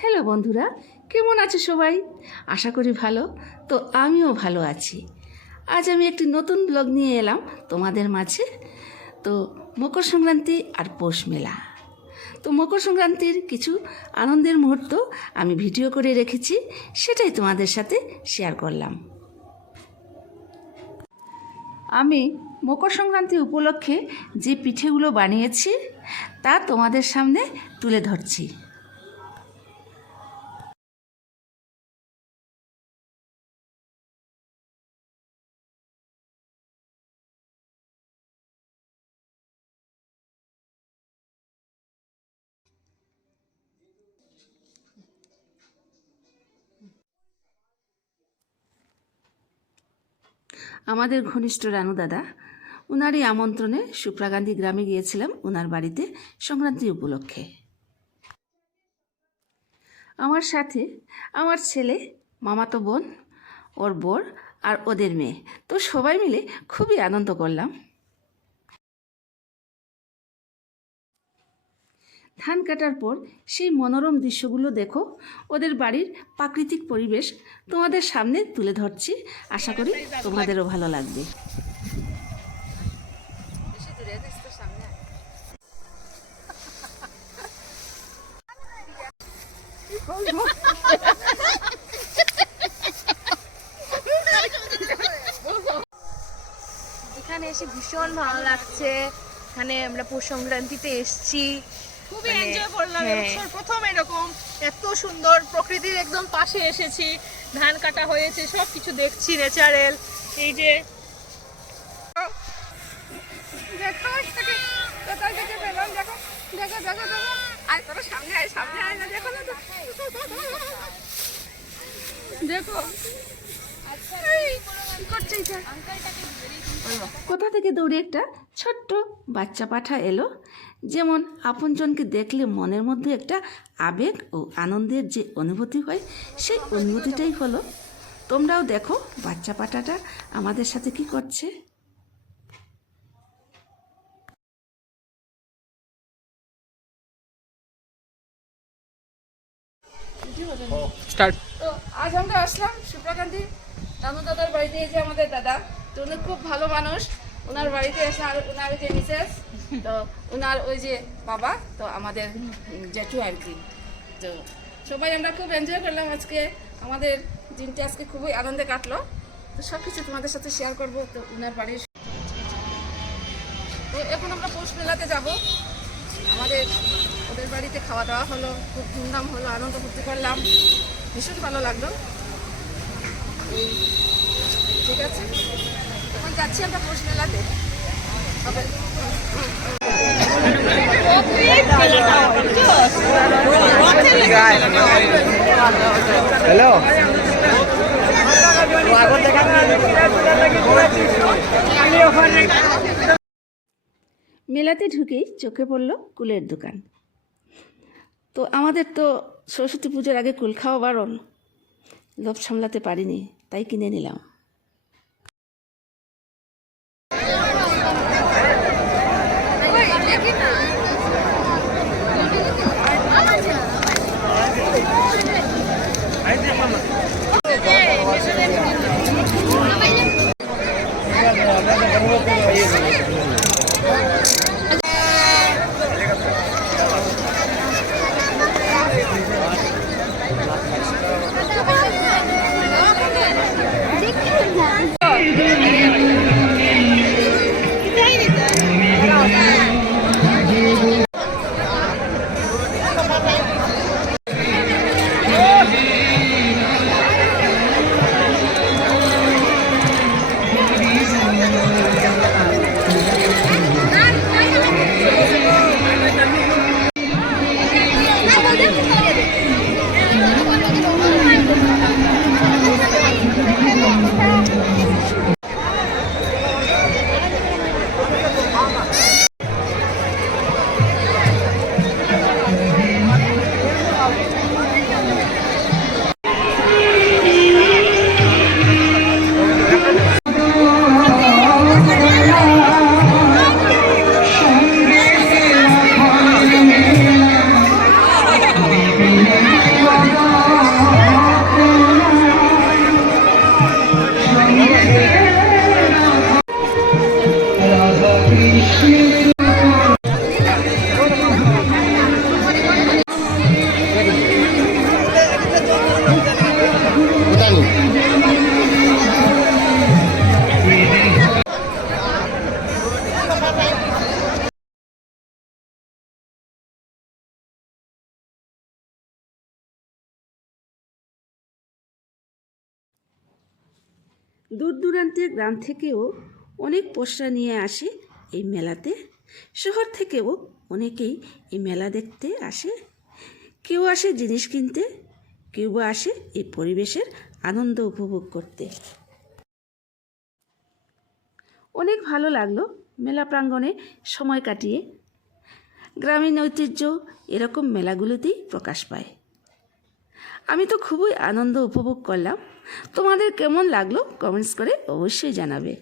Hello বন্ধুরা, কেমন আছো সবাই? আশা করি ভালো। তো আমিও ভালো আছি। আজ আমি একটি নতুন ব্লগ নিয়ে এলাম তোমাদের মাঝে। তো মকর সংক্রান্তি আর পৌষ মেলা। তো মকর সংক্রান্তির কিছু আনন্দের মুহূর্ত আমি ভিডিও করে রেখেছি, সেটাই তোমাদের সাথে শেয়ার করলাম। আমি মকর সংক্রান্তি উপলক্ষে যে পিঠেগুলো বানিয়েছি তা তোমাদের সামনে তুলে ধরছি। আমাদের ঘনিষ্ঠ রানু দাদা, উনারই আমন্ত্রণে সুপ্রাগান্ধী গ্রামে গিয়েছিলাম ওনার বাড়িতে সংক্রান্তি উপলক্ষে। আমার সাথে আমার ছেলে, মামাতো বোন, ওর বর আর ওদের মেয়ে, তো সবাই মিলে খুবই আনন্দ করলাম। ধান কাটার পর সেই মনোরম দৃশ্যগুলো দেখো, ওদের বাড়ির প্রাকৃতিক পরিবেশ তোমাদের সামনে তুলে ধরছি। আশা করি তোমাদেরও ভালো লাগবে। এখানে এসে ভীষণ ভালো লাগছে। এখানে আমরা পৌষ সংক্রান্তিতে এসেছি, খুবই এনজয় করলাম। এবছর প্রথম এরকম এত সুন্দর প্রকৃতির একদম পাশে এসেছি, ধান কাটা হয়েছে, সবকিছু দেখছি ন্যাচারাল। এই যে দেখো কোথায় থেকে পেলাম, দেখো দেখো দেখো দেখো, আয় তোরা সামনে আয়, সামনে আয় না, দেখো না দেখো কোথা থেকে দৌড়ে একটা ছোট্ট বাচ্চা পাঠা এলো। যেমন আপনজনকে দেখলে মনের মধ্যে একটা আবেগ ও আনন্দের যে অনুভূতি হয়, সেই অনুভূতিটাই হলো। তোমরাও দেখো বাচ্চা পাঠাটা আমাদের সাথে কি করছে। তো আজ আমরা আসলাম সুপ্রাকান্তি রানু দাদার বাড়িতে। এই যে আমাদের দাদা, তো উনি খুব ভালো মানুষ। ওনার বাড়িতে এসে আর ওনার যে মিসেস, তো ওনার ওই যে বাবা, তো আমাদের জেঠু আর কি। তো সবাই আমরা খুব এনজয় করলাম আজকে। আমাদের দিনটা আজকে খুবই আনন্দে কাটলো। তো সব কিছু তোমাদের সাথে শেয়ার করবো। তো ওনার বাড়ির, তো এখন আমরা পৌষ মেলাতে যাব। আমাদের ওদের বাড়িতে খাওয়া দাওয়া হলো, খুব ধুমধাম হলো, আনন্দ ফুর্তি করলাম, ভীষণ ভালো লাগলো। ঠিক আছে, এখন যাচ্ছি আমরা পৌষ মেলাতে। হ্যালো, মেলাতে ঢুকেই চোখে পড়ল কুলের দোকান। তো আমাদের তো সরস্বতী পুজোর আগে কুল খাওয়া বারণ, লোভ সামলাতে পারিনি, তাই কিনে নিলাম। দূর দূরান্তের গ্রাম থেকেও অনেক পশরা নিয়ে আসে এই মেলাতে। শহর থেকেও অনেকেই এই মেলা দেখতে আসে। কেউ আসে জিনিস কিনতে, কেউ বা আসে এই পরিবেশের আনন্দ উপভোগ করতে। অনেক ভালো লাগলো মেলা প্রাঙ্গণে সময় কাটিয়ে। গ্রামীণ ঐতিহ্য এরকম মেলাগুলোতেই প্রকাশ পায়। আমি তো খুবই আনন্দ উপভোগ করলাম। তোমাদের কেমন লাগলো কমেন্টস করে অবশ্যই জানাবে।